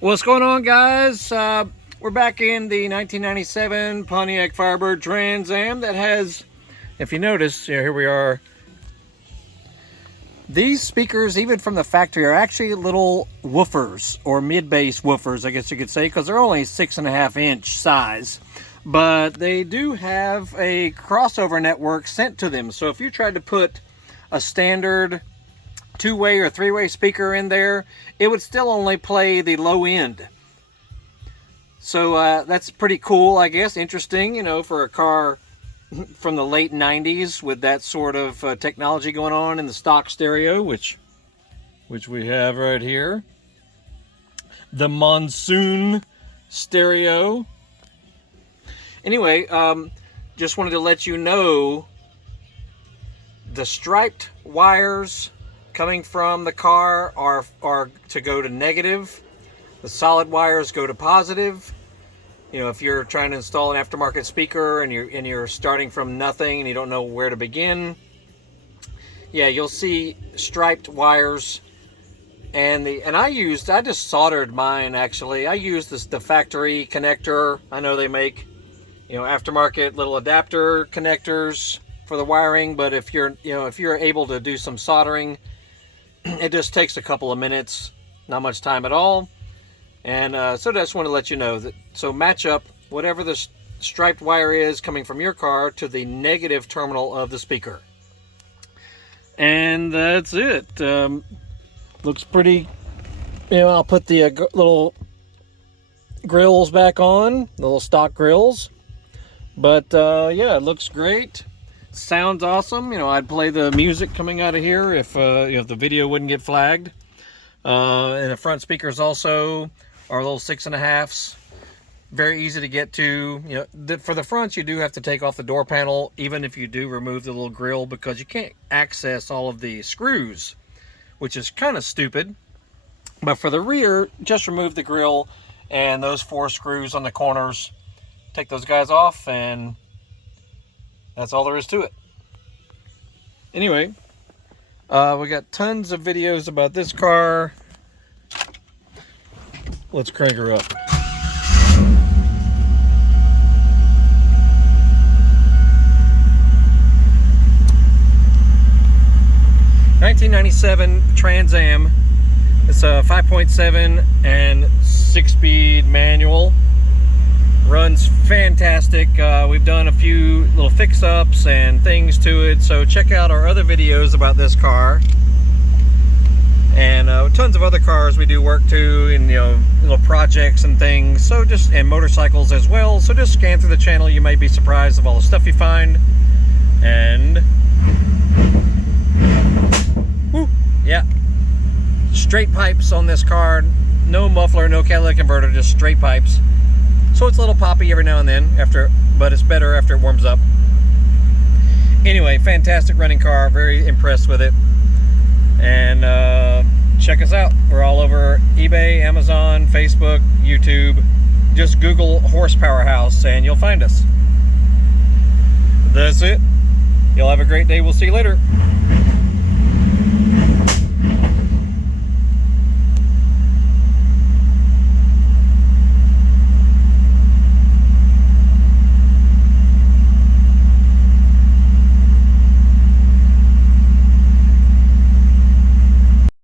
What's going on, guys? We're back in the 1997 Pontiac Firebird Trans Am that has, if you notice, here we are. These speakers, even from the factory, are actually little woofers, or mid-bass woofers, I guess you could say, because they're only 6.5 inch size. But they do have a crossover network sent to them. So if you tried to put a standard two-way or three-way speaker in there, it would still only play the low end. So that's pretty cool, I guess. Interesting, you know, for a car from the late 90s with that sort of technology going on in the stock stereo, which we have right here. The Monsoon stereo. Anyway, just wanted to let you know the striped wires coming from the car are to go to negative. The solid wires go to positive. You know, if you're trying to install an aftermarket speaker and you're starting from nothing and you don't know where to begin, yeah, you'll see striped wires. And I just soldered mine, actually. I used the factory connector. I know they make, you know, aftermarket little adapter connectors for the wiring, but if you're able to do some soldering, it just takes a couple of minutes, not much time at all. And so I just want to let you know that, so match up whatever the striped wire is coming from your car to the negative terminal of the speaker. And that's it. Looks pretty, you know, I'll put the little grills back on, the little stock grills. But yeah, it looks great. Sounds awesome. You know, I'd play the music coming out of here if if the video wouldn't get flagged. And the front speakers also are little 6.5s. Very easy to get to. You know, for the fronts, you do have to take off the door panel, even if you do remove the little grill, because you can't access all of the screws, which is kind of stupid. But for the rear, just remove the grill and those 4 screws on the corners. Take those guys off, and that's all there is to it. Anyway, we got tons of videos about this car. Let's crank her up. '97 Trans Am. It's a 5.7 and 6-speed manual. Runs fantastic. We've done a few little fix-ups and things to it, so check out our other videos about this car. And tons of other cars we do work to, and you know, little projects and things. So and motorcycles as well. So just scan through the channel. You might be surprised of all the stuff you find. And whoo, yeah, straight pipes on this car. No muffler, no catalytic converter, just straight pipes. So it's a little poppy every now and then, but it's better after it warms up. Anyway, fantastic running car. Very impressed with it. And check us out. We're all over eBay, Amazon, Facebook, YouTube. Just Google Horsepower House and you'll find us. That's it. You'll have a great day. We'll see you later.